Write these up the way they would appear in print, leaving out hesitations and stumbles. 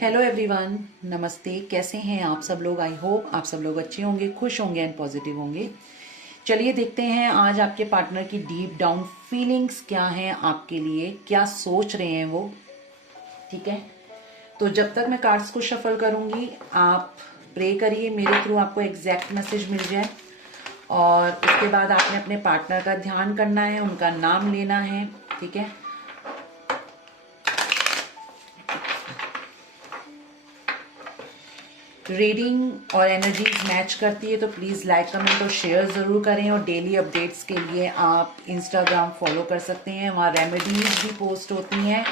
Hello everyone, नमस्ते। कैसे हैं आप सब लोग? आई होप आप सब लोग अच्छे होंगे, खुश होंगे एंड पॉजिटिव होंगे। चलिए देखते हैं आज आपके पार्टनर की डीप डाउन फीलिंग्स क्या हैं, आपके लिए क्या सोच रहे हैं वो। ठीक है, तो जब तक मैं कार्ड्स को शफल करूंगी आप प्रे करिए मेरे थ्रू आपको एग्जैक्ट मैसेज मिल जाए। और उसके बाद आपने अपने पार्टनर का ध्यान करना है, उनका नाम लेना है। ठीक है, रीडिंग और एनर्जीज मैच करती है तो प्लीज़ लाइक कमेंट और शेयर ज़रूर करें। और डेली अपडेट्स के लिए आप इंस्टाग्राम फॉलो कर सकते हैं, वहाँ रेमेडीज भी पोस्ट होती हैं।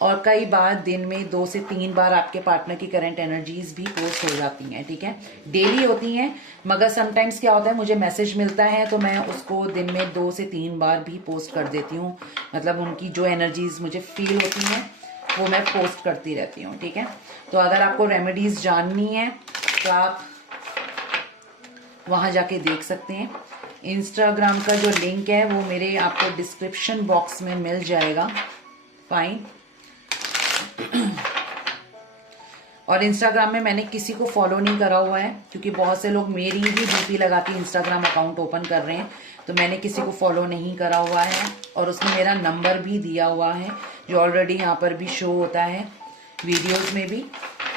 और कई बार दिन में 2 से 3 बार आपके पार्टनर की करंट एनर्जीज भी पोस्ट हो जाती हैं। ठीक है, डेली होती हैं, मगर समटाइम्स क्या होता है, मुझे मैसेज मिलता है तो मैं उसको दिन में 2 से 3 बार भी पोस्ट कर देती हूँ। मतलब उनकी जो एनर्जीज मुझे फील होती हैं वो मैं पोस्ट करती रहती हूँ। ठीक है, तो अगर आपको रेमेडीज जाननी है तो आप वहां जाके देख सकते हैं। इंस्टाग्राम का जो लिंक है वो मेरे आपको डिस्क्रिप्शन बॉक्स में मिल जाएगा। फाइन। और इंस्टाग्राम में मैंने किसी को फॉलो नहीं करा हुआ है क्योंकि बहुत से लोग मेरी ही डीपी लगा के इंस्टाग्राम अकाउंट ओपन कर रहे हैं, तो मैंने किसी को फॉलो नहीं करा हुआ है। और उसमें मेरा नंबर भी दिया हुआ है जो ऑलरेडी यहाँ पर भी शो होता है, वीडियोस में भी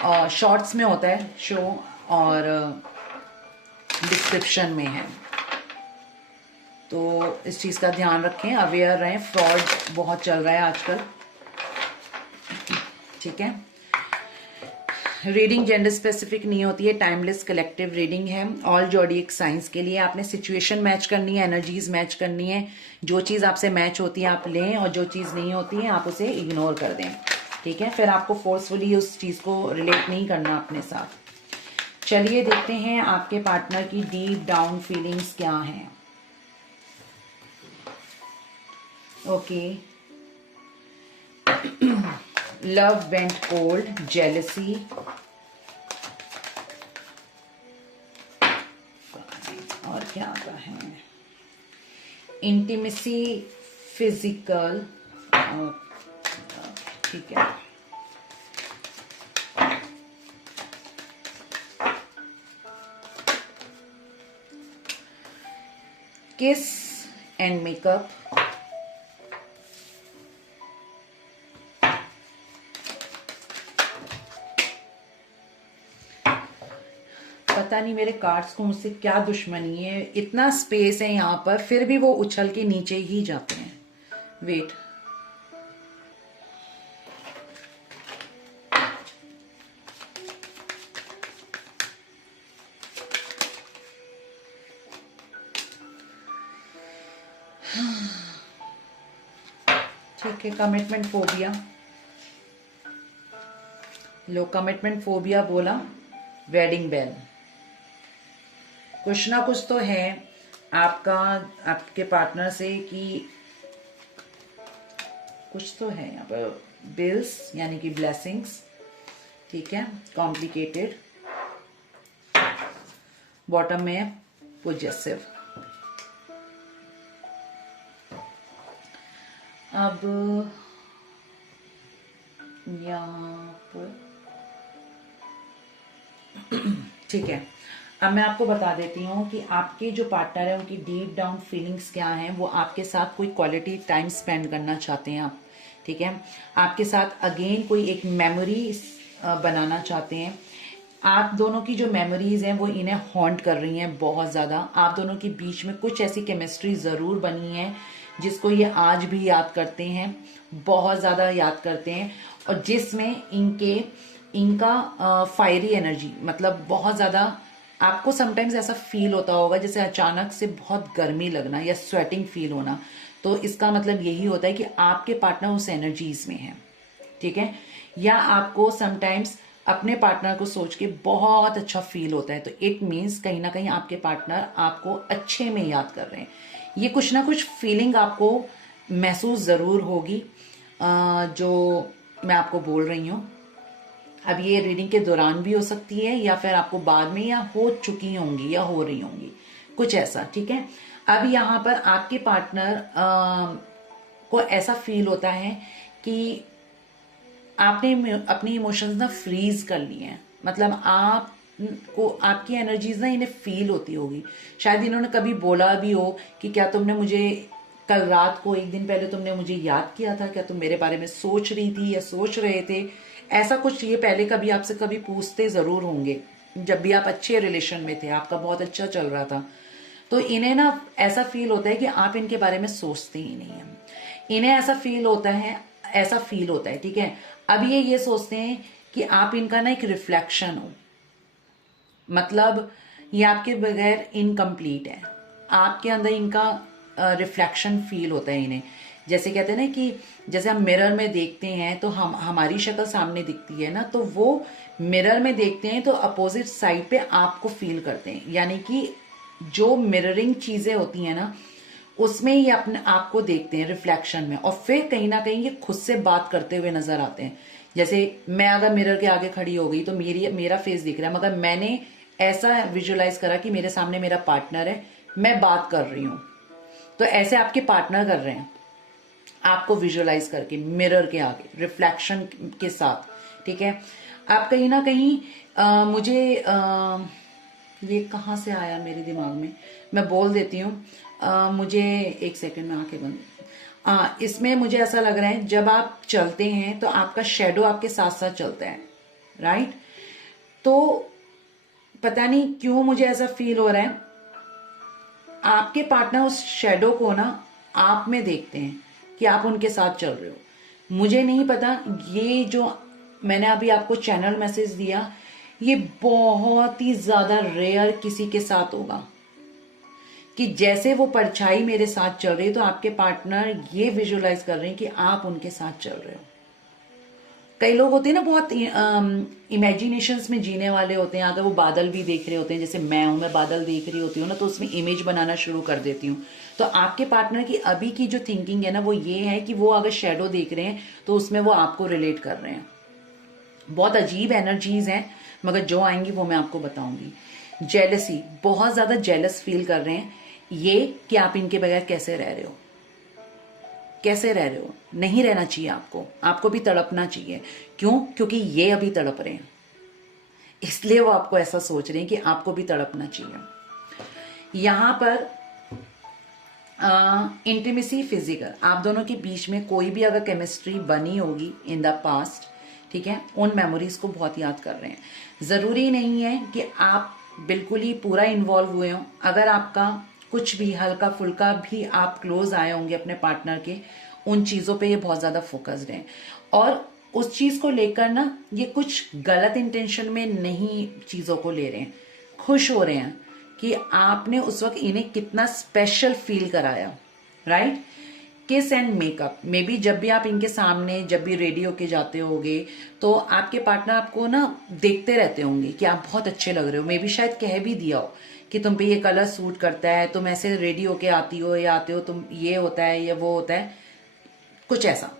और शॉर्ट्स में होता है शो, और डिस्क्रिप्शन में है। तो इस चीज़ का ध्यान रखें, अवेयर रहें, फ्रॉड बहुत चल रहा है आजकल। ठीक है, रीडिंग जेंडर स्पेसिफिक नहीं होती है, टाइमलेस कलेक्टिव रीडिंग है ऑल जोडिएक साइंस के लिए। आपने सिचुएशन मैच करनी है, एनर्जीज मैच करनी है। जो चीज़ आपसे मैच होती है आप लें और जो चीज़ नहीं होती है आप उसे इग्नोर कर दें। ठीक है, फिर आपको फोर्सफुली उस चीज़ को रिलेट नहीं करना अपने साथ। चलिए देखते हैं आपके पार्टनर की डीप डाउन फीलिंग्स क्या हैं। Okay, love went cold, jealousy, और क्या आता है, इंटीमेसी, फिजिकल, ठीक है, किस एंड मेकअप, पता नहीं मेरे कार्ड्स को मुझसे क्या दुश्मनी है, इतना स्पेस है यहाँ पर फिर भी वो उछल के नीचे ही जाते हैं। वेट, ठीक है, कमिटमेंट फोबिया, लो कमिटमेंट फोबिया बोला, वेडिंग बेल। कुछ ना कुछ तो है आपका आपके पार्टनर से कि कुछ तो है यहाँ पर, बिल्स यानी कि ब्लेसिंग्स। ठीक है, कॉम्प्लिकेटेड, बॉटम में पोजेसिव। अब यहाँ पर ठीक है, अब मैं आपको बता देती हूँ कि आपके जो पार्टनर है उनकी डीप डाउन फीलिंग्स क्या हैं। वो आपके साथ कोई क्वालिटी टाइम स्पेंड करना चाहते हैं आप। ठीक है, आपके साथ अगेन कोई एक मेमोरी बनाना चाहते हैं। आप दोनों की जो मेमोरीज हैं वो इन्हें हॉन्ट कर रही हैं बहुत ज़्यादा। आप दोनों के बीच में कुछ ऐसी केमिस्ट्री ज़रूर बनी है जिसको ये आज भी याद करते हैं, बहुत ज़्यादा याद करते हैं। और जिसमें इनका फायरी एनर्जी, मतलब बहुत ज़्यादा आपको समटाइम्स ऐसा फील होता होगा जैसे अचानक से बहुत गर्मी लगना या स्वेटिंग फील होना, तो इसका मतलब यही होता है कि आपके पार्टनर उस एनर्जीज में है। ठीक है, या आपको समटाइम्स अपने पार्टनर को सोच के बहुत अच्छा फील होता है, तो इट मीन्स कहीं ना कहीं आपके पार्टनर आपको अच्छे में याद कर रहे हैं। ये कुछ ना कुछ फीलिंग आपको महसूस ज़रूर होगी जो मैं आपको बोल रही हूँ। अब ये रीडिंग के दौरान भी हो सकती है या फिर आपको बाद में, या हो चुकी होंगी या हो रही होंगी, कुछ ऐसा। ठीक है, अब यहाँ पर आपके पार्टनर को ऐसा फील होता है कि आपने अपनी इमोशंस ना फ्रीज कर लिए हैं, मतलब आप को आपकी एनर्जीज ना इन्हें फील होती होगी। शायद इन्होंने कभी बोला भी हो कि क्या तुमने मुझे कल रात को, एक दिन पहले तुमने मुझे याद किया था, क्या तुम मेरे बारे में सोच रही थी या सोच रहे थे, ऐसा कुछ ये पहले कभी आपसे कभी पूछते जरूर होंगे जब भी आप अच्छे रिलेशन में थे, आपका बहुत अच्छा चल रहा था। तो इन्हें ना ऐसा फील होता है कि आप इनके बारे में सोचते ही नहीं है, इन्हें ऐसा फील होता है, ऐसा फील होता है, ठीक है। अब ये सोचते हैं कि आप इनका ना एक रिफ्लेक्शन हो, मतलब ये आपके बगैर इनकम्प्लीट है, आपके अंदर इनका रिफ्लेक्शन फील होता है इन्हें। जैसे कहते हैं ना कि जैसे हम मिरर में देखते हैं तो हम हमारी शक्ल सामने दिखती है ना, तो वो मिरर में देखते हैं तो अपोजिट साइड पे आपको फील करते हैं, यानी कि जो मिररिंग चीजें होती हैं ना उसमें ये अपने आप को देखते हैं रिफ्लेक्शन में, और फिर कहीं ना कहीं ये खुद से बात करते हुए नजर आते हैं। जैसे मैं अगर मिरर के आगे खड़ी हो गई तो मेरा फेस दिख रहा है, मगर मैंने ऐसा विजुअलाइज करा कि मेरे सामने मेरा पार्टनर है, मैं बात कर रही हूं, तो ऐसे आपके पार्टनर कर रहे हैं आपको विजुअलाइज करके मिरर के आगे रिफ्लेक्शन के साथ, ठीक है। आप कहीं ना कहीं मुझे ये कहाँ से आया मेरे दिमाग में, मैं बोल देती हूँ। मुझे एक सेकंड में आंखें बंद। इसमें मुझे ऐसा लग रहा है जब आप चलते हैं तो आपका शेडो आपके साथ साथ चलता है, राइट। तो पता नहीं क्यों मुझे ऐसा फील हो रहा है आपके पार्टनर उस शेडो को ना आप में देखते हैं कि आप उनके साथ चल रहे हो। मुझे नहीं पता, ये जो मैंने अभी आपको चैनल मैसेज दिया ये बहुत ही ज्यादा रेयर किसी के साथ होगा कि जैसे वो परछाई मेरे साथ चल रही है तो आपके पार्टनर ये विजुअलाइज कर रहे हैं कि आप उनके साथ चल रहे हो। कई लोग होते हैं ना बहुत इमेजिनेशंस में जीने वाले होते हैं, अगर वो बादल भी देख रहे होते हैं, जैसे मैं बादल देख रही होती हूँ ना तो उसमें इमेज बनाना शुरू कर देती हूँ। तो आपके पार्टनर की अभी की जो थिंकिंग है ना वो ये है कि वो अगर शेडो देख रहे हैं तो उसमें वो आपको रिलेट कर रहे हैं। बहुत अजीब एनर्जीज हैं, मगर जो आएंगी वो मैं आपको बताऊंगी। जेलसी, बहुत ज्यादा जेलस फील कर रहे हैं ये कि आप इनके बगैर कैसे रह रहे हो, कैसे रह रहे हो। नहीं रहना चाहिए आपको भी तड़पना चाहिए। क्यों? क्योंकि ये अभी तड़प रहे हैं, इसलिए वो आपको ऐसा सोच रहे हैं कि आपको भी तड़पना चाहिए। यहां पर इंटीमेसी फिजिकल, आप दोनों के बीच में कोई भी अगर केमिस्ट्री बनी होगी इन द पास्ट, ठीक है, उन मेमोरीज को बहुत याद कर रहे हैं। जरूरी नहीं है कि आप बिल्कुल ही पूरा इन्वॉल्व हुए हो, अगर आपका कुछ भी हल्का फुल्का भी आप क्लोज आए होंगे अपने पार्टनर के, उन चीजों पे ये बहुत ज्यादा फोकस्ड हैं और उस चीज को लेकर ना ये कुछ गलत इंटेंशन में नहीं चीजों को ले रहे हैं, खुश हो रहे हैं कि आपने उस वक्त इन्हें कितना स्पेशल फील कराया, राइट। किस एंड मेकअप, मे बी जब भी आप इनके सामने जब भी रेडी होके जाते होगे तो आपके पार्टनर आपको ना देखते रहते होंगे कि आप बहुत अच्छे लग रहे हो, मे बी शायद कह भी दिया हो कि तुम पे ये कलर सूट करता है, तुम ऐसे रेडी होके आती हो या आते हो, तुम ये होता है या वो होता है, कुछ ऐसा।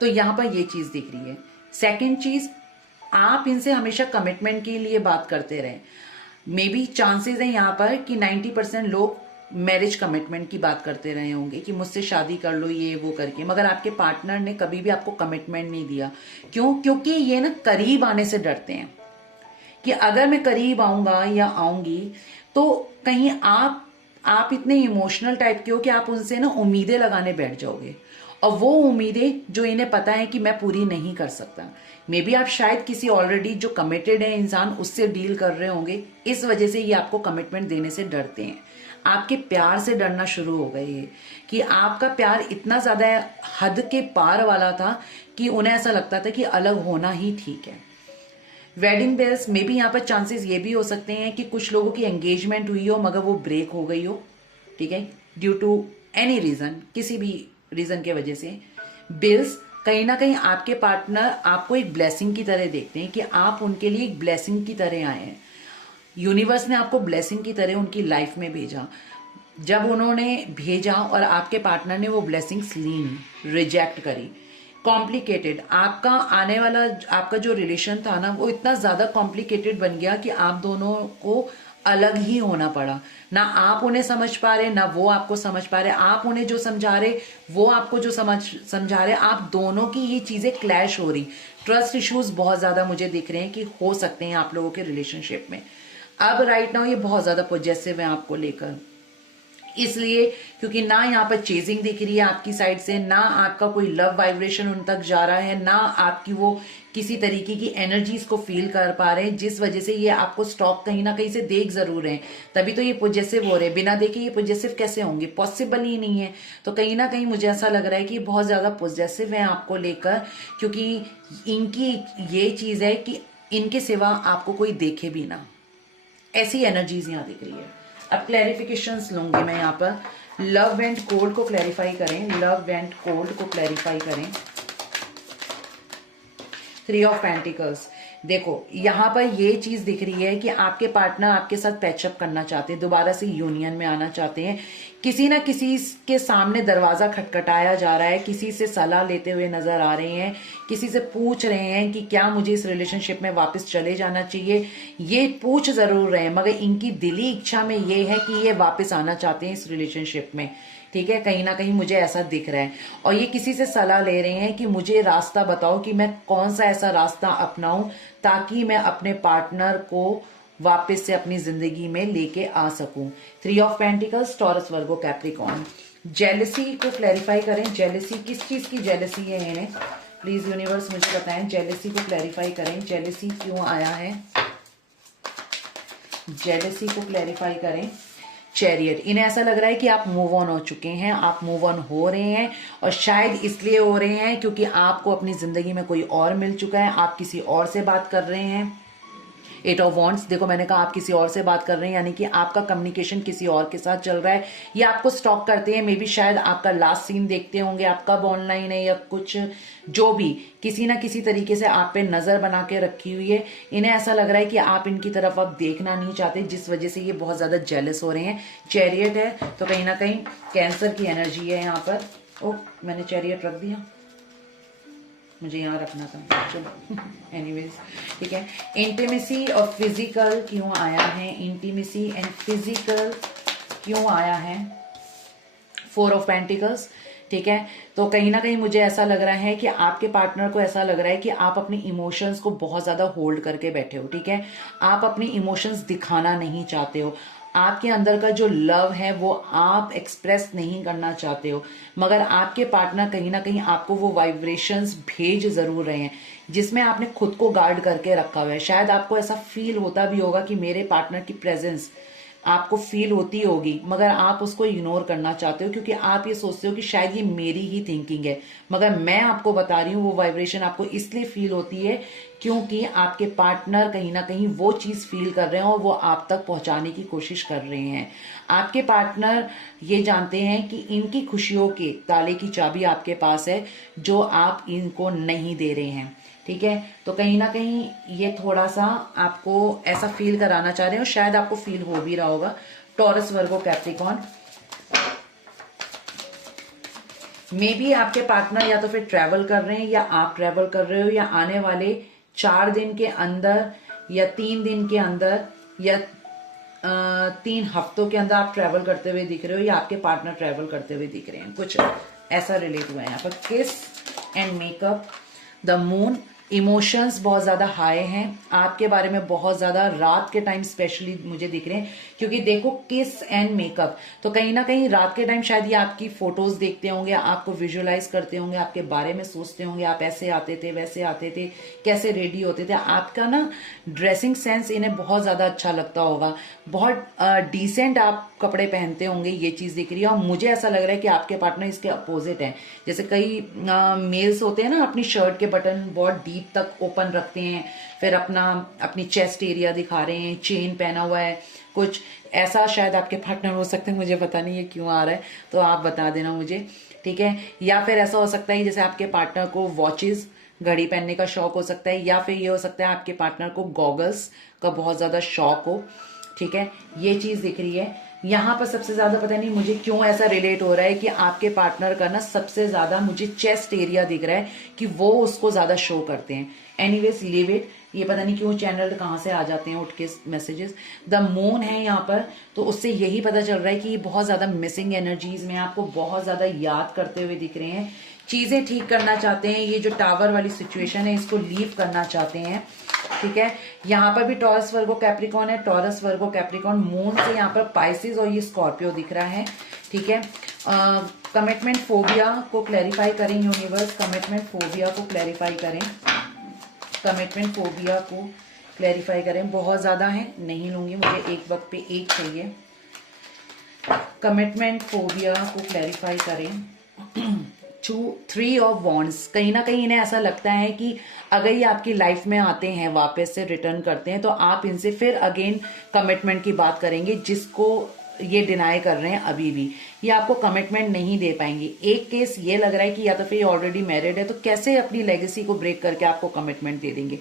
तो यहां पर ये चीज दिख रही है। सेकेंड चीज, आप इनसे हमेशा कमिटमेंट के लिए बात करते रहे। मे बी चांसेस है यहाँ पर कि 90% लोग मैरिज कमिटमेंट की बात करते रहे होंगे कि मुझसे शादी कर लो ये वो करके, मगर आपके पार्टनर ने कभी भी आपको कमिटमेंट नहीं दिया। क्यों? क्योंकि ये ना करीब आने से डरते हैं कि अगर मैं करीब आऊंगा या आऊंगी तो कहीं आप इतने इमोशनल टाइप के हो कि आप उनसे ना उम्मीदें लगाने बैठ जाओगे, और वो उम्मीदें जो इन्हें पता है कि मैं पूरी नहीं कर सकता। मे बी आप शायद किसी ऑलरेडी जो कमिटेड है इंसान उससे डील कर रहे होंगे, इस वजह से ये आपको कमिटमेंट देने से डरते हैं, आपके प्यार से डरना शुरू हो गए ये कि आपका प्यार इतना ज्यादा हद के पार वाला था कि उन्हें ऐसा लगता था कि अलग होना ही ठीक है। वेडिंग बेल्स, मे बी यहाँ पर चांसेस ये भी हो सकते हैं कि कुछ लोगों की एंगेजमेंट हुई हो मगर वो ब्रेक हो गई हो, ठीक है, ड्यू टू एनी रीजन, किसी भी रीजन के वजह से। बिल्स, कहीं ना कहीं आपके पार्टनर आपको एक ब्लेसिंग की तरह देखते हैं कि आप उनके लिए एक ब्लेसिंग की तरह आए हैं। यूनिवर्स ने आपको ब्लेसिंग की तरह उनकी लाइफ में भेजा। जब उन्होंने भेजा और आपके पार्टनर ने वो ब्लेसिंग्स ली, रिजेक्ट करी, कॉम्प्लिकेटेड, आपका आने वाला आपका जो रिलेशन था ना वो इतना ज्यादा कॉम्प्लिकेटेड बन गया कि आप दोनों को अलग ही होना पड़ा। ना आप उन्हें समझ पा रहे, ना वो आपको समझ पा रहे। आप उन्हें जो समझा रहे, वो आपको जो समझा रहे, आप दोनों की ये चीजें क्लैश हो रही। ट्रस्ट इश्यूज बहुत ज्यादा मुझे दिख रहे हैं कि हो सकते हैं आप लोगों के रिलेशनशिप में। अब राइट नाउ ये बहुत ज्यादा पॉजिटिव है आपको लेकर, इसलिए क्योंकि ना यहाँ पर चेजिंग दिख रही है आपकी साइड से, ना आपका कोई लव वाइब्रेशन उन तक जा रहा है, ना आपकी वो किसी तरीके की एनर्जीज को फील कर पा रहे हैं, जिस वजह से ये आपको स्टॉक कहीं ना कहीं से देख जरूर रहे हैं, तभी तो ये पॉजिटिव हो रहे हैं। बिना देखे ये पॉजिटिव कैसे होंगे, पॉसिबल ही नहीं है। तो कहीं ना कहीं मुझे ऐसा लग रहा है कि बहुत ज्यादा पॉजिटिव है आपको लेकर, क्योंकि इनकी ये चीज है कि इनके सिवा आपको कोई देखे भी ना, ऐसी एनर्जीज यहाँ दिख रही है। अब क्लैरिफिकेशंस लूंगी मैं यहाँ पर। लव एंड कोल्ड को क्लैरिफाई करें, लव एंड कोल्ड को क्लैरिफाई करें। 3 ऑफ पेंटिकल्स, देखो यहाँ पर ये चीज दिख रही है कि आपके पार्टनर आपके साथ पैचअप करना चाहते हैं, दोबारा से यूनियन में आना चाहते हैं। किसी ना किसी के सामने दरवाजा खटखटाया जा रहा है, किसी से सलाह लेते हुए नजर आ रहे हैं, किसी से पूछ रहे हैं कि क्या मुझे इस रिलेशनशिप में वापस चले जाना चाहिए। ये पूछ जरूर रहे हैं, मगर इनकी दिली इच्छा में ये है कि ये वापस आना चाहते हैं इस रिलेशनशिप में। ठीक है, कहीं ना कहीं मुझे ऐसा दिख रहा है। और ये किसी से सलाह ले रहे हैं कि मुझे रास्ता बताओ कि मैं कौन सा ऐसा रास्ता अपनाऊं ताकि मैं अपने पार्टनर को वापस से अपनी जिंदगी में लेके आ सकूं। 3 of pentacles, taurus, Virgo, Capricorn. Jealousy को क्लैरिफाई करें, जेलसी किस चीज की जेलसी है इन्हें, प्लीज यूनिवर्स मुझे बताएं। जेलसी को क्लैरिफाई करें, जेलसी क्यों आया है, जेलसी को क्लैरिफाई करें। चैरियट, इन्हें ऐसा लग रहा है कि आप मूव ऑन हो चुके हैं, आप मूव ऑन हो रहे हैं, और शायद इसलिए हो रहे हैं क्योंकि आपको अपनी जिंदगी में कोई और मिल चुका है, आप किसी और से बात कर रहे हैं। 8 ऑफ वॉन्ड्स, देखो मैंने कहा आप किसी और से बात कर रहे हैं, यानी कि आपका कम्युनिकेशन किसी और के साथ चल रहा है, या आपको स्टॉक करते हैं। मे बी शायद आपका लास्ट सीन देखते होंगे, आप कब ऑनलाइन है या कुछ, जो भी किसी ना किसी तरीके से आप पे नजर बना के रखी हुई है। इन्हें ऐसा लग रहा है कि आप इनकी तरफ अब देखना नहीं चाहते, जिस वजह से ये बहुत ज्यादा जेलस हो रहे हैं। चैरियट है तो कहीं ना कहीं कैंसर की एनर्जी है यहाँ पर। ओ, मैंने चैरियट रख दिया, मुझे यहाँ रखना था, चलो एनीवेज ठीक है। इंटीमेसी और फिजिकल क्यों आया है, इंटीमेसी एंड फिजिकल क्यों आया है। 4 ऑफ पेंटिकल्स, ठीक है। तो कहीं ना कहीं मुझे ऐसा लग रहा है कि आपके पार्टनर को ऐसा लग रहा है कि आप अपने इमोशंस को बहुत ज्यादा होल्ड करके बैठे हो, ठीक है। आप अपनी इमोशंस दिखाना नहीं चाहते हो, आपके अंदर का जो लव है वो आप एक्सप्रेस नहीं करना चाहते हो, मगर आपके पार्टनर कहीं ना कहीं आपको वो वाइब्रेशंस भेज जरूर रहे हैं जिसमें आपने खुद को गार्ड करके रखा हुआ है। शायद आपको ऐसा फील होता भी होगा कि मेरे पार्टनर की प्रेजेंस आपको फील होती होगी, मगर आप उसको इग्नोर करना चाहते हो क्योंकि आप ये सोचते हो कि शायद ये मेरी ही थिंकिंग है। मगर मैं आपको बता रही हूँ वो वाइब्रेशन आपको इसलिए फील होती है क्योंकि आपके पार्टनर कहीं ना कहीं वो चीज फील कर रहे हैं और वो आप तक पहुंचाने की कोशिश कर रहे हैं। आपके पार्टनर ये जानते हैं कि इनकी खुशियों के ताले की चाबी आपके पास है जो आप इनको नहीं दे रहे हैं, ठीक है। तो कहीं ना कहीं ये थोड़ा सा आपको ऐसा फील कराना चाह रहे हो, शायद आपको फील हो भी रहा होगा। Taurus, Virgo, Capricorn, may be आपके पार्टनर या तो फिर ट्रैवल कर रहे हैं या आप ट्रैवल कर रहे हो, या आने वाले 4 दिन के अंदर या 3 दिन के अंदर या 3 हफ्तों के अंदर आप ट्रैवल करते हुए दिख रहे हो, या आपके पार्टनर ट्रैवल करते हुए दिख रहे हैं, कुछ ऐसा रिलेट हुआ है यहाँ पर। किस and makeup, the moon, emotions बहुत ज्यादा हाई हैं आपके बारे में, बहुत ज्यादा रात के टाइम स्पेशली मुझे दिख रहे हैं, क्योंकि देखो किस एंड मेकअप, तो कहीं ना कहीं रात के टाइम शायद ये आपकी फोटोज देखते होंगे, आपको विजुअलाइज करते होंगे, आपके बारे में सोचते होंगे, आप ऐसे आते थे वैसे आते थे, कैसे रेडी होते थे। आपका ना ड्रेसिंग सेंस इन्हें बहुत ज्यादा अच्छा लगता होगा, बहुत डिसेंट आप कपड़े पहनते होंगे, ये चीज दिख रही है। और मुझे ऐसा लग रहा है कि आपके पार्टनर इसके अपोजिट है। जैसे कई मेल्स होते हैं ना, अपनी शर्ट के बटन बहुत डीप तक ओपन रखते हैं, फिर अपनी चेस्ट एरिया दिखा रहे हैं, चेन पहना हुआ है, कुछ ऐसा शायद आपके पार्टनर हो सकते हैं। मुझे पता नहीं है क्यों आ रहा है, तो आप बता देना मुझे, ठीक है। या फिर ऐसा हो सकता है जैसे आपके पार्टनर को वॉचेस, घड़ी पहनने का शौक हो सकता है, या फिर ये हो सकता है आपके पार्टनर को गॉगल्स का बहुत ज्यादा शौक हो, ठीक है। ये चीज दिख रही है। यहाँ पर सबसे ज्यादा पता नहीं मुझे क्यों ऐसा रिलेट हो रहा है कि आपके पार्टनर का ना सबसे ज्यादा मुझे चेस्ट एरिया दिख रहा है कि वो उसको ज्यादा शो करते हैं। Anyways leave it. ये पता नहीं क्यों चैनल कहाँ से आ जाते हैं उठ के मैसेजेस। द मून है यहाँ पर, तो उससे यही पता चल रहा है कि ये बहुत ज्यादा मिसिंग एनर्जीज में आपको बहुत ज्यादा याद करते हुए दिख रहे हैं, चीजें ठीक करना चाहते हैं। ये जो टावर वाली सिचुएशन है इसको लीव करना चाहते हैं, ठीक है। यहाँ पर भी टॉरस वर्गो कैप्रिकॉन है, टॉरस वर्गो कैप्रिकॉन, मून से यहाँ पर पाइसिस और ये स्कॉर्पियो दिख रहा है, ठीक है। कमिटमेंट फोबिया को क्लैरिफाई करें यूनिवर्स, कमिटमेंट फोबिया को क्लैरिफाई करें, कमिटमेंट फोबिया को क्लैरिफाई करें। बहुत ज्यादा है, नहीं लूंगी, मुझे एक वक्त पे एक चाहिए। कमिटमेंट फोबिया को क्लैरिफाई करें। 3 ऑफ वॉन्ड्स, कहीं ना कहीं इन्हें ऐसा लगता है कि अगर ये आपकी लाइफ में आते हैं, वापस से रिटर्न करते हैं, तो आप इनसे फिर अगेन कमिटमेंट की बात करेंगे, जिसको ये डिनाई कर रहे हैं अभी भी। ये आपको कमिटमेंट नहीं दे पाएंगे। एक केस ये लग रहा है कि या तो फिर ऑलरेडी मैरिड है, तो कैसे अपनी लेगेसी को ब्रेक करके आपको कमिटमेंट दे देंगे।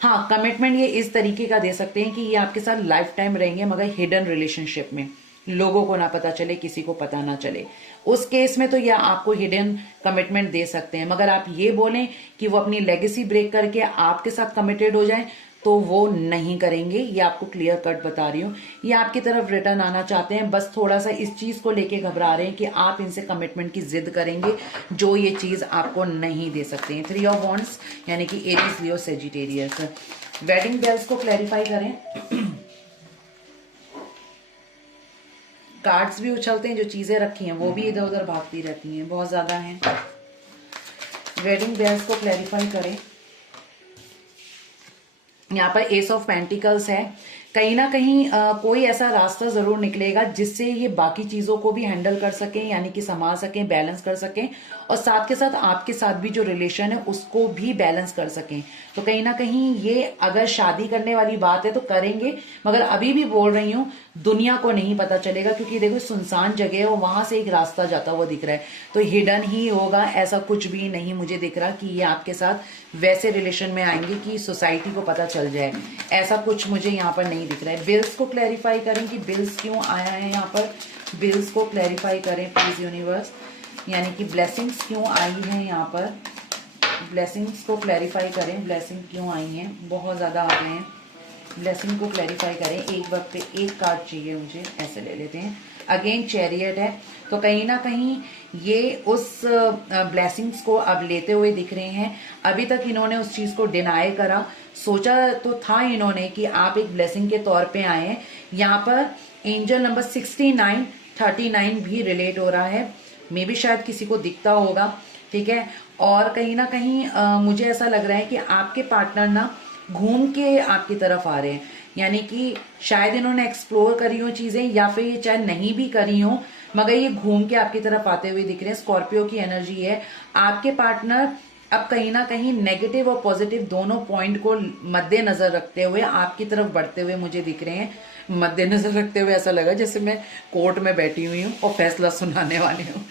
हाँ, कमिटमेंट ये इस तरीके का दे सकते हैं कि ये आपके साथ लाइफ टाइम रहेंगे, मगर हिडन रिलेशनशिप में, लोगों को ना पता चले, किसी को पता ना चले। उस केस में तो ये आपको हिडन कमिटमेंट दे सकते हैं, मगर आप ये बोलें कि वो अपनी लेगेसी ब्रेक करके आपके साथ कमिटेड हो जाए, तो वो नहीं करेंगे। ये आपको क्लियर कट बता रही हूँ। ये आपकी तरफ रिटर्न आना चाहते हैं, बस थोड़ा सा इस चीज को लेके घबरा रहे हैं कि आप इनसे कमिटमेंट की जिद करेंगे, जो ये चीज आपको नहीं दे सकते हैं। 3 ऑफ वॉन्ड्स यानी कि Aries, Leo, Sagittarius. Wedding bells को क्लैरिफाई करें। कार्ड्स भी उछलते हैं, जो चीजें रखी हैं वो भी इधर उधर भागती रहती हैं, बहुत ज्यादा हैं। वेडिंग बेल्स को क्लैरिफाई करें। यहाँ पर एस ऑफ पेंटिकल्स है। कहीं ना कहीं कोई ऐसा रास्ता जरूर निकलेगा जिससे ये बाकी चीजों को भी हैंडल कर सकें, यानी कि संभाल सकें, बैलेंस कर सकें, और साथ के साथ आपके साथ भी जो रिलेशन है उसको भी बैलेंस कर सकें। तो कहीं ना कहीं ये अगर शादी करने वाली बात है तो करेंगे, मगर अभी भी बोल रही हूँ दुनिया को नहीं पता चलेगा, क्योंकि देखो सुनसान जगह है और वहां से एक रास्ता जाता हुआ दिख रहा है, तो हिडन ही होगा। ऐसा कुछ भी नहीं मुझे दिख रहा कि ये आपके साथ वैसे रिलेशन में आएंगे कि सोसाइटी को पता चल जाए, ऐसा कुछ मुझे यहाँ पर नहीं दिख रहा है। बिल्स को क्लैरिफाई करें कि बिल्स क्यों आया है यहाँ पर, बिल्स को क्लैरिफाई करें प्लीज यूनिवर्स, यानी कि ब्लेसिंग्स क्यों आई है यहाँ पर, ब्लेसिंग्स को क्लैरिफाई करें, ब्लेसिंग क्यों आई हैं, बहुत ज्यादा आ गए हैं। ब्लेसिंग को क्लैरिफाई करें। एक वक्त पे एक कार्ड चाहिए मुझे, ऐसे ले लेते हैं। अगेन चैरियट है, तो कहीं ना कहीं ये उस ब्लेसिंग्स को अब लेते हुए दिख रहे हैं। अभी तक इन्होंने उस चीज को डिनाई करा, सोचा तो था इन्होंने कि आप एक ब्लेसिंग के तौर पे आए हैं। यहाँ पर एंजल नंबर 69 39 भी रिलेट हो रहा है, मे बी शायद किसी को दिखता होगा, ठीक है। और कहीं ना कहीं मुझे ऐसा लग रहा है कि आपके पार्टनर ना घूम के आपकी तरफ आ रहे हैं, यानी कि शायद इन्होंने एक्सप्लोर करी हो चीजें, या फिर ये चाहे नहीं भी करी हो, मगर ये घूम के आपकी तरफ आते हुए दिख रहे हैं। स्कॉर्पियो की एनर्जी है। आपके पार्टनर अब कहीं ना कहीं नेगेटिव और पॉजिटिव दोनों पॉइंट को मद्देनजर रखते हुए आपकी तरफ बढ़ते हुए मुझे दिख रहे हैं। मद्देनजर रखते हुए ऐसा लगा जैसे मैं कोर्ट में बैठी हुई हूँ और फैसला सुनाने वाली हूँ।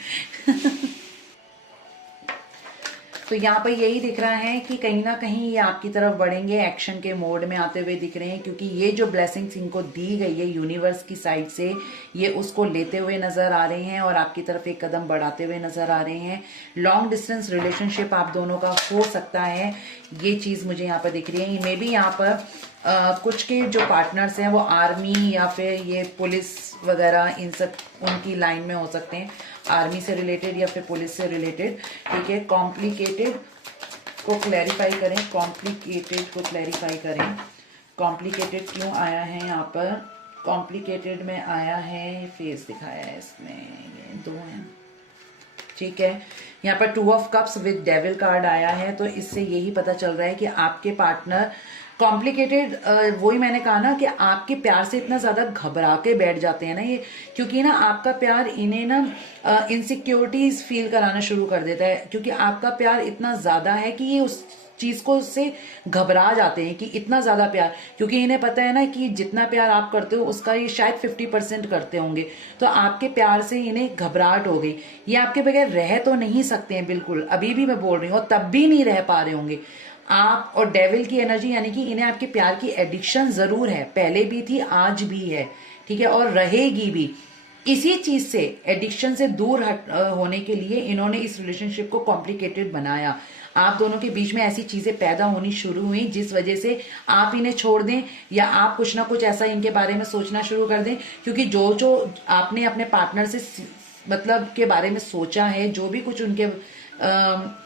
तो यहाँ पर यही दिख रहा है कि कहीं ना कहीं ये आपकी तरफ बढ़ेंगे, एक्शन के मोड में आते हुए दिख रहे हैं, क्योंकि ये जो ब्लेसिंग्स इनको दी गई है यूनिवर्स की साइड से, ये उसको लेते हुए नजर आ रहे हैं और आपकी तरफ एक कदम बढ़ाते हुए नजर आ रहे हैं। लॉन्ग डिस्टेंस रिलेशनशिप आप दोनों का हो सकता है, ये चीज मुझे यहाँ पर दिख रही है। मे बी यहाँ पर कुछ के जो पार्टनर्स हैं वो आर्मी या फिर ये पुलिस वगैरह इन सब उनकी लाइन में हो सकते हैं, आर्मी से रिलेटेड या फिर पुलिस से रिलेटेड, ठीक है। कॉम्प्लिकेटेड को क्लैरिफाई करें, कॉम्प्लिकेटेड को क्लैरिफाई करें। कॉम्प्लिकेटेड क्यों आया है यहाँ पर, कॉम्प्लिकेटेड में आया है, फेस दिखाया है इसमें, ये 2 हैं, ठीक है। यहाँ पर 2 of cups with devil card आया है, तो इससे यही पता चल रहा है कि आपके पार्टनर कॉम्प्लिकेटेड, वही मैंने कहा ना कि आपके प्यार से इतना ज्यादा घबरा के बैठ जाते हैं ना ये, क्योंकि ना आपका प्यार इन्हें ना इनसिक्योरिटीज फील कराना शुरू कर देता है, क्योंकि आपका प्यार इतना ज्यादा है कि ये उस चीज को से घबरा जाते हैं कि इतना ज्यादा प्यार, क्योंकि इन्हें पता है ना कि जितना प्यार आप करते हो उसका ये शायद 50% करते होंगे, तो आपके प्यार से इन्हें घबराहट हो गई। ये आपके बगैर रह तो नहीं सकते हैं बिल्कुल, अभी भी मैं बोल रही हूँ, और तब भी नहीं रह पा रहे होंगे आप। और डेविल की एनर्जी, यानी कि इन्हें आपके प्यार की एडिक्शन जरूर है, पहले भी थी आज भी है, ठीक है, और रहेगी भी। इसी चीज से, एडिक्शन से दूर होने के लिए इन्होंने इस रिलेशनशिप को कॉम्प्लिकेटेड बनाया। आप दोनों के बीच में ऐसी चीजें पैदा होनी शुरू हुई जिस वजह से आप इन्हें छोड़ दें या आप कुछ ना कुछ ऐसा इनके बारे में सोचना शुरू कर दें, क्योंकि जो जो आपने अपने पार्टनर से मतलब के बारे में सोचा है, जो भी कुछ उनके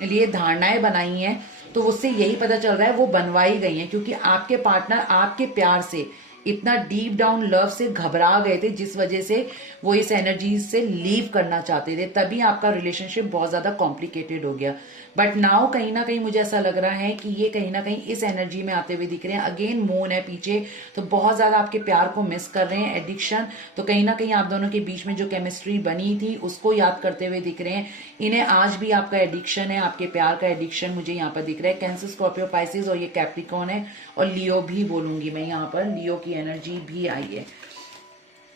लिए धारणाएं बनाई हैं, तो उससे यही पता चल रहा है वो बनवाई गई हैं, क्योंकि आपके पार्टनर आपके प्यार से इतना डीप डाउन लव से घबरा गए थे, जिस वजह से वो इस एनर्जी से लीव करना चाहते थे। तभी आपका रिलेशनशिप बहुत ज्यादा कॉम्प्लिकेटेड हो गया। बट नाउ कहीं ना कहीं मुझे ऐसा लग रहा है कि ये कहीं ना कहीं इस एनर्जी में आते हुए दिख रहे हैं। अगेन मून है पीछे, तो बहुत ज्यादा आपके प्यार को मिस कर रहे हैं। एडिक्शन, तो कहीं ना कहीं आप दोनों के बीच में जो केमिस्ट्री बनी थी उसको याद करते हुए दिख रहे हैं। इन्हें आज भी आपका एडिक्शन है, आपके प्यार का एडिक्शन मुझे यहाँ पर दिख रहा है। कैंसर, स्कॉर्पियो, पाइसेस और ये कैप्रिकॉर्न है, और लियो भी बोलूंगी मैं यहाँ पर, लियो की एनर्जी भी आई है।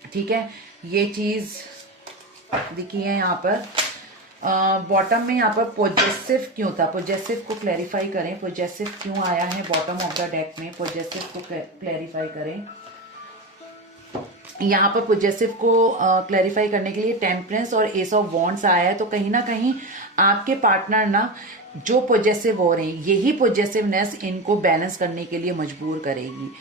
ठीक है, ये चीज दिखी है यहाँ पर। बॉटम में यहाँ पर पॉजेसिव क्यों था, पॉजेसिव को क्लैरिफाई करें। पॉजेसिव क्यों आया है बॉटम ऑफ द डेक में, पॉजेसिव को क्लैरिफाई करें। यहाँ पर पॉजेसिव को क्लैरिफाई करने के लिए टेम्परेंस और एस ऑफ वॉन्ड्स आया है। तो कहीं ना कहीं आपके पार्टनर ना जो पॉजेसिव हो रहे हैं, यही पॉजेसिवनेस इनको बैलेंस करने के लिए मजबूर करेगी।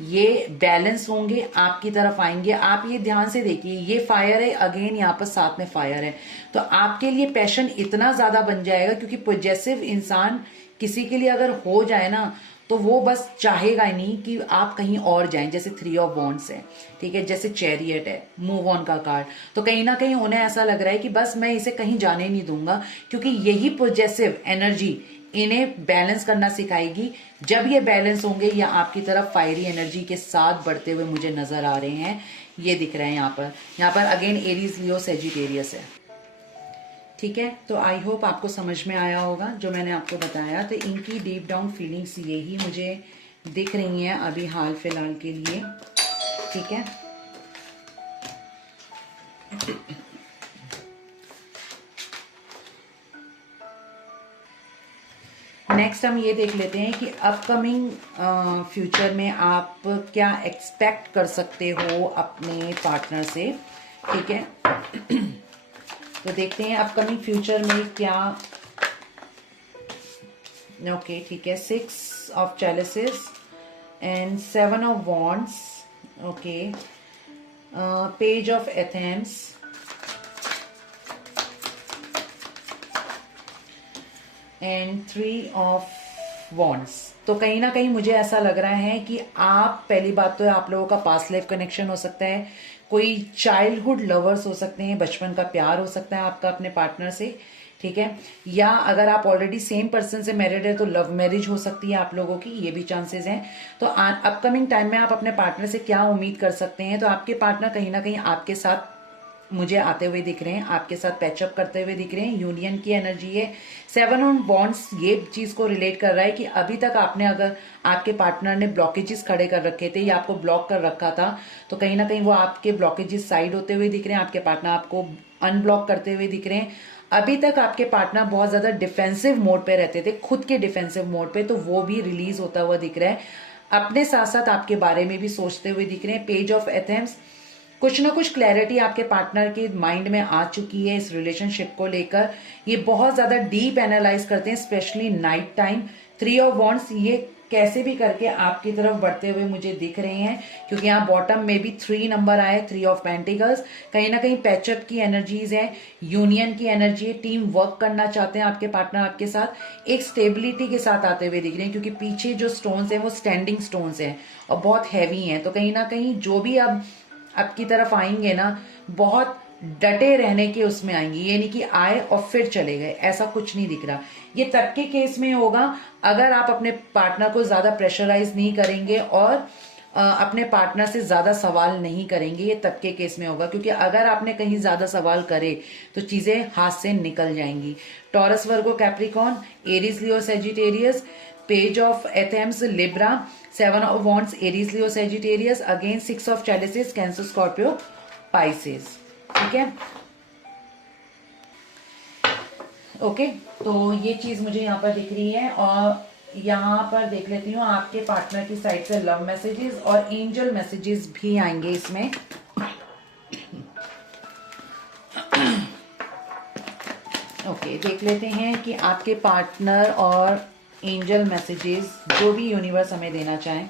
ये बैलेंस होंगे, आपकी तरफ आएंगे। आप ये ध्यान से देखिए, ये फायर है, अगेन यहाँ पर साथ में फायर है। तो आपके लिए पैशन इतना ज्यादा बन जाएगा, क्योंकि पॉजेसिव इंसान किसी के लिए अगर हो जाए ना, तो वो बस चाहेगा ही नहीं कि आप कहीं और जाएं। जैसे 3 ऑफ वॉन्ड्स है, ठीक है, जैसे चैरियट है, मूव ऑन का कार्ड। तो कहीं ना कहीं उन्हें ऐसा लग रहा है कि बस मैं इसे कहीं जाने नहीं दूंगा, क्योंकि यही पॉजेसिव एनर्जी इन्हें बैलेंस करना सिखाएगी। जब ये बैलेंस होंगे, या आपकी तरफ फायरी एनर्जी के साथ बढ़ते हुए मुझे नजर आ रहे हैं, ये दिख रहे हैं यहाँ पर अगेन एरीज, लियो, सेजिटेरियस है। ठीक है, तो आई होप आपको समझ में आया होगा जो मैंने आपको बताया। तो इनकी डीप डाउन फीलिंग्स यही मुझे दिख रही हैं अभी हाल फिलहाल के लिए। ठीक है, नेक्स्ट हम ये देख लेते हैं कि अपकमिंग फ्यूचर में आप क्या एक्सपेक्ट कर सकते हो अपने पार्टनर से। ठीक है, तो देखते हैं अपकमिंग फ्यूचर में क्या। ओके, ठीक है, 6 of chalices and 7 of wands. Okay, page of athames and 3 of wands. तो कहीं ना कहीं मुझे ऐसा लग रहा है कि आप, पहली बात तो आप लोगों का पास्ट लाइफ कनेक्शन हो सकता है, कोई चाइल्डहुड लवर्स हो सकते हैं, बचपन का प्यार हो सकता है आपका अपने पार्टनर से। ठीक है, या अगर आप ऑलरेडी सेम पर्सन से मैरिड है तो लव मैरिज हो सकती है आप लोगों की, ये भी चांसेस हैं। तो अपकमिंग टाइम में आप अपने पार्टनर से क्या उम्मीद कर सकते हैं। तो आपके पार्टनर कहीं ना कहीं आपके साथ मुझे आते हुए दिख रहे हैं, आपके साथ पैचअप करते हुए दिख रहे हैं। यूनियन की एनर्जी है। 7 ऑन बॉन्ड्स ये चीज को रिलेट कर रहा है कि अभी तक आपने, अगर आपके पार्टनर ने ब्लॉकेजेस खड़े कर रखे थे या आपको ब्लॉक कर रखा था, तो कहीं ना कहीं वो आपके ब्लॉकेजेस साइड होते हुए दिख रहे हैं। आपके पार्टनर आपको अनब्लॉक करते हुए दिख रहे हैं। अभी तक आपके पार्टनर बहुत ज्यादा डिफेंसिव मोड पे रहते थे, खुद के डिफेंसिव मोड पे, तो वो भी रिलीज होता हुआ दिख रहा है। अपने साथ साथ आपके बारे में भी सोचते हुए दिख रहे हैं। पेज ऑफ एथेम्स, कुछ ना कुछ क्लैरिटी आपके पार्टनर के माइंड में आ चुकी है इस रिलेशनशिप को लेकर। ये बहुत ज्यादा डीप एनालाइज करते हैं, specially night time. 3 of wands ये कैसे भी करके आपकी तरफ बढ़ते हुए मुझे दिख रहे हैं, क्योंकि यहाँ बॉटम में भी 3 नंबर आए, 3 ऑफ पेंटिकल्स। कहीं ना कहीं पैचअप की एनर्जीज है, यूनियन की एनर्जी है, टीम वर्क करना चाहते हैं आपके पार्टनर आपके साथ, एक स्टेबिलिटी के साथ आते हुए दिख रहे हैं, क्योंकि पीछे जो स्टोन्स हैं वो स्टैंडिंग स्टोन्स हैं और बहुत हैवी हैं। तो कहीं ना कहीं जो भी अब आपकी तरफ आएंगे ना, बहुत डटे रहने के उसमें आएंगे, ये नहीं कि आए और फिर चले गए, ऐसा कुछ नहीं दिख रहा। ये तब के केस में होगा अगर आप अपने पार्टनर को ज्यादा प्रेशराइज नहीं करेंगे और अपने पार्टनर से ज्यादा सवाल नहीं करेंगे, ये तब के केस में होगा। क्योंकि अगर आपने कहीं ज्यादा सवाल करे तो चीजें हाथ से निकल जाएंगी। Taurus, Virgo, Capricorn, Aries, Leo, Sagittarius, page of athames, Libra, 7 of wands, Aries, Leo, Sagittarius, again 6 of chalices, Cancer, Scorpio, Pisces. ठीक है, ओके, तो ये चीज मुझे यहाँ पर दिख रही है। और यहाँ पर देख लेती हूँ आपके पार्टनर की साइड से लव मैसेजेस और एंजल मैसेजेस भी आएंगे इसमें। देख लेते हैं कि आपके पार्टनर और एंजल मैसेजेस जो भी यूनिवर्स हमें देना चाहें,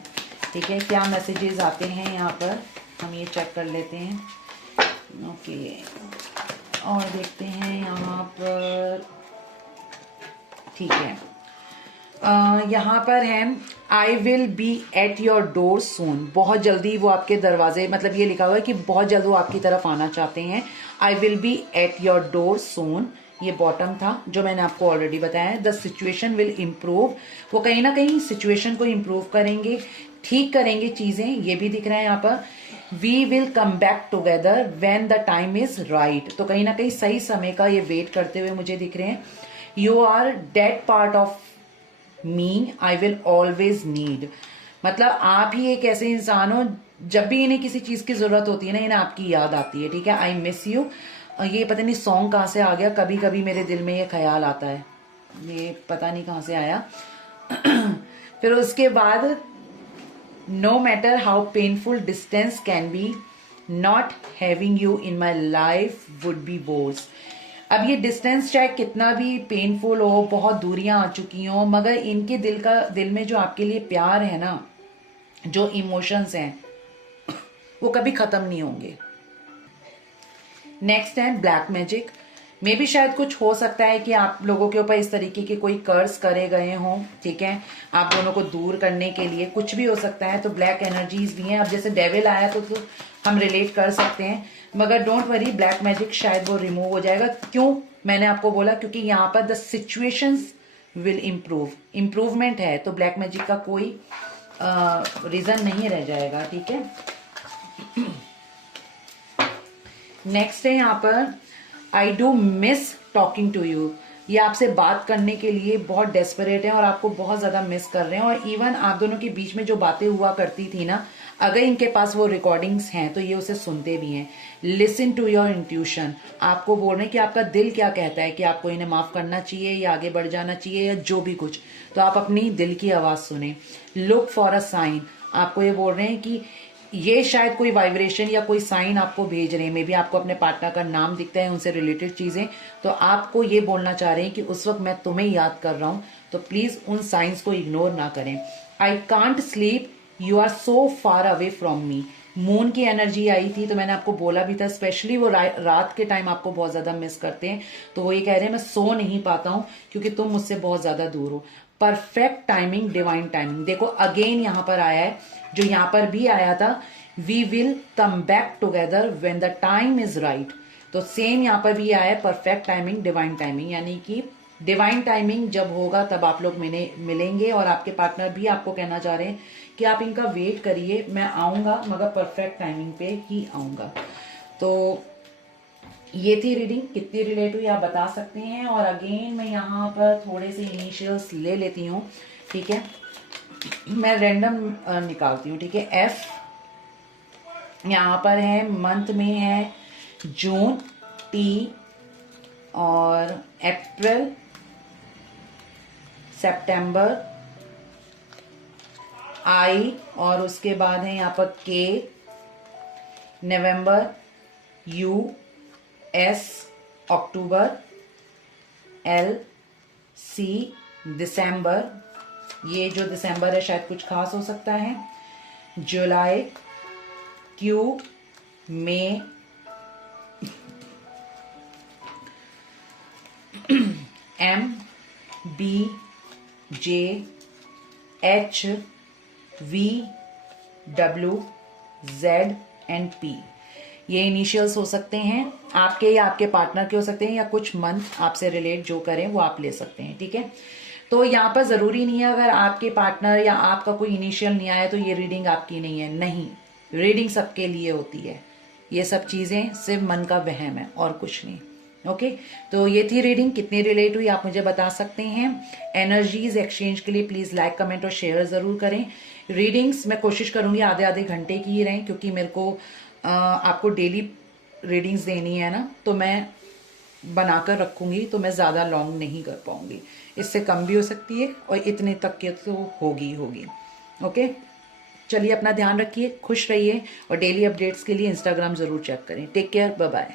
ठीक है, क्या मैसेजेस आते हैं यहाँ पर, हम ये चेक कर लेते हैं। ओके, और देखते हैं यहाँ पर, ठीक है, यहाँ पर है I will be at your door soon. बहुत जल्दी वो आपके दरवाजे, मतलब ये लिखा हुआ है कि बहुत जल्द वो आपकी तरफ आना चाहते हैं। I will be at your door soon, ये बॉटम था जो मैंने आपको ऑलरेडी बताया है। द सिचुएशन विल इम्प्रूव, वो कहीं ना कहीं सिचुएशन को इम्प्रूव करेंगे, ठीक करेंगे चीजें, ये भी दिख रहा है यहाँ पर। We will come back together when the time is right, तो कहीं ना कहीं सही समय का ये वेट करते हुए मुझे दिख रहे हैं। You are the part of me I will always need, मतलब आप ही एक ऐसे इंसान हो जब भी इन्हें किसी चीज की जरूरत होती है ना, इन्हें आपकी याद आती है, ठीक है। आई मिस यू, ये पता नहीं सॉन्ग कहाँ से आ गया, कभी कभी मेरे दिल में ये ख्याल आता है, ये पता नहीं कहाँ से आया। फिर उसके बाद no matter how painful distance can be, not having you in my life would be worse. अब ये डिस्टेंस चाहे कितना भी पेनफुल हो, बहुत दूरियां आ चुकी हों, मगर इनके दिल में जो आपके लिए प्यार है ना, जो इमोशंस हैं, वो कभी खत्म नहीं होंगे। नेक्स्ट है ब्लैक मैजिक। मे भी शायद कुछ हो सकता है कि आप लोगों के ऊपर इस तरीके के कोई कर्स करे गए हों, ठीक है, आप दोनों को दूर करने के लिए कुछ भी हो सकता है। तो ब्लैक एनर्जीज भी हैं। अब जैसे डेविल आया तो हम रिलेट कर सकते हैं, मगर डोंट वरी, ब्लैक मैजिक शायद वो रिमूव हो जाएगा। क्यों मैंने आपको बोला, क्योंकि यहाँ पर the situations will improve, improvement है, तो ब्लैक मैजिक का कोई रीजन नहीं रह जाएगा, ठीक है। नेक्स्ट है यहाँ पर I do miss talking to you, ये आपसे बात करने के लिए बहुत डेस्परेट है और आपको बहुत ज्यादा मिस कर रहे हैं। और इवन आप दोनों के बीच में जो बातें हुआ करती थी ना, अगर इनके पास वो रिकॉर्डिंग्स हैं तो ये उसे सुनते भी हैं। लिसन टू योर इंट्यूशन, आपको बोल रहे हैं कि आपका दिल क्या कहता है, कि आपको इन्हें माफ करना चाहिए या आगे बढ़ जाना चाहिए या जो भी कुछ, तो आप अपनी दिल की आवाज सुने। लुक फॉर अ साइन, आपको ये बोल रहे हैं कि ये शायद कोई वाइब्रेशन या कोई साइन आपको भेज रहे हैं। मे बी आपको अपने पार्टनर का नाम दिखता है, उनसे रिलेटेड चीजें, तो आपको ये बोलना चाह रहे हैं कि उस वक्त मैं तुम्हें याद कर रहा हूं, तो प्लीज उन साइंस को इग्नोर ना करें। I can't sleep, you are so far away from me. Moon की एनर्जी आई थी, तो मैंने आपको बोला भी था, स्पेशली वो रात के टाइम आपको बहुत ज्यादा मिस करते हैं, तो वो ये कह रहे हैं मैं सो नहीं पाता हूं क्योंकि तुम मुझसे बहुत ज्यादा दूर हो। परफेक्ट टाइमिंग, डिवाइन टाइमिंग, देखो अगेन यहां पर आया है, जो यहां पर भी आया था, we will come back together when the time is right, तो सेम यहां पर भी आया है, परफेक्ट टाइमिंग, डिवाइन टाइमिंग, यानी कि डिवाइन टाइमिंग जब होगा तब आप लोग मिलेंगे। और आपके पार्टनर भी आपको कहना चाह रहे हैं कि आप इनका वेट करिए, मैं आऊंगा मगर परफेक्ट टाइमिंग पे ही आऊंगा। तो ये थी रीडिंग, कितनी रिलेट हुई आप बता सकते हैं। और अगेन मैं यहाँ पर थोड़े से इनिशियल्स ले लेती हूँ, ठीक है, मैं रैंडम निकालती हूँ, ठीक है। एफ यहाँ पर है, मंथ में है जून, टी और अप्रैल, सितंबर, आई, और उसके बाद है यहाँ पर के, नवंबर, यू, एस, अक्टूबर, एल, सी, दिसंबर, ये जो दिसंबर है शायद कुछ खास हो सकता है, July, Q, May, M, B, J, H, V, W, Z and P. ये इनिशियल्स हो सकते हैं आपके या आपके पार्टनर के हो सकते हैं, या कुछ मंथ आपसे रिलेट जो करें वो आप ले सकते हैं, ठीक है। तो यहाँ पर जरूरी नहीं है अगर आपके पार्टनर या आपका कोई इनिशियल नहीं आया तो ये रीडिंग आपकी नहीं है, नहीं, रीडिंग सबके लिए होती है। ये सब चीजें सिर्फ मन का वहम है और कुछ नहीं, ओके। तो ये थी रीडिंग, कितनी रिलेट हुई आप मुझे बता सकते हैं। एनर्जीज एक्सचेंज के लिए प्लीज लाइक, कमेंट और शेयर जरूर करें। रीडिंग्स मैं कोशिश करूंगी आधे आधे घंटे की ही रहें, क्योंकि मेरे को आपको डेली रीडिंग्स देनी है ना, तो मैं बनाकर रखूंगी, तो मैं ज्यादा लॉन्ग नहीं कर पाऊंगी, इससे कम भी हो सकती है और इतने तक के तो होगी। ओके, चलिए अपना ध्यान रखिए, खुश रहिए और डेली अपडेट्स के लिए इंस्टाग्राम जरूर चेक करें। Take care, bye bye.